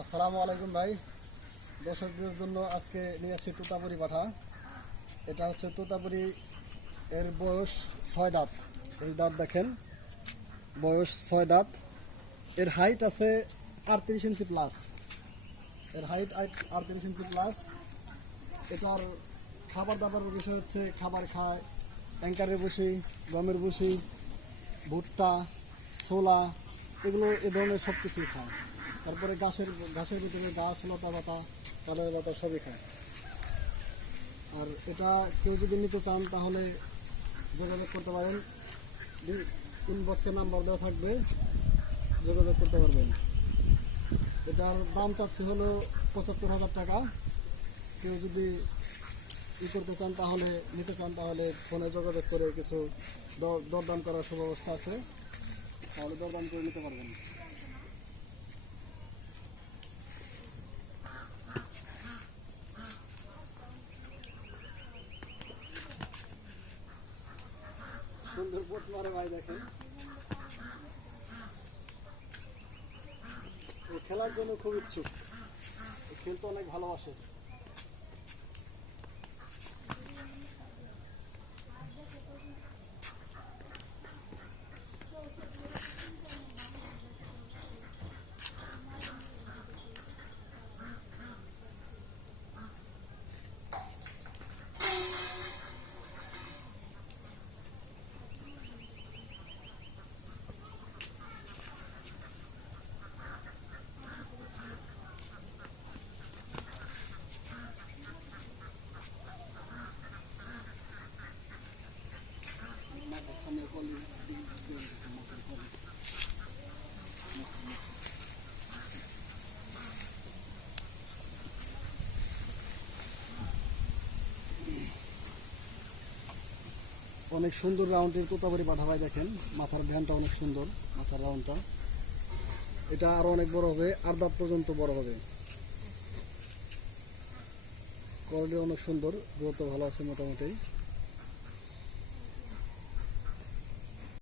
আসসালামু আলাইকুম ভাই। দর্শকদের জন্য আজকে নিয়ে আসছি তোতাপুরি পাঠা। এটা হচ্ছে তোতাপুরি, এর বয়স 6 দাঁত। এই দাঁত দেখেন, বয়স 6 দাঁত। এর হাইট আছে 38 ইঞ্চি প্লাস। এর হাইট 38 ইঞ্চি প্লাস। এটার খাবার দাবারের বিষয় হচ্ছে খাবার খায় অ্যাঙ্কারের বসি, গমের বসি, ভুট্টা, ছোলা, এগুলো এ ধরনের সব কিছুই খায়। তারপরে ঘাসের ভিতরে গাছ, লতা পাতা, পাতা লতা সবই খায়। আর এটা কেউ যদি নিতে চান তাহলে যোগাযোগ করতে পারেন, ইনবক্সে নাম্বার দেওয়া থাকবে, যোগাযোগ করতে পারবেন। এটার দাম চাচ্ছে হলো 75,000 টাকা। কেউ যদি করতে চান তাহলে, নিতে চান তাহলে ফোনে যোগাযোগ করে কিছু দরদাম করার সুব্যবস্থা আছে, তাহলে দরদাম করে নিতে পারবেন। সুন্দর বোট মারে ভাই, দেখেন ও খেলার জন্য খুব ইচ্ছুক, খেলতে অনেক ভালোবাসে। অনেক সুন্দর রাউন্ডের তোতাপুরি পাঠা ভাই, দেখেন মাথার ভ্যানটা অনেক সুন্দর, মাথার রাউন্ডটা। এটা আরো অনেক বড় হবে, 8 দাঁত পর্যন্ত বড় হবে। কোয়ালিটি অনেক সুন্দর, গ্রোথ ভালো আছে মোটামুটি।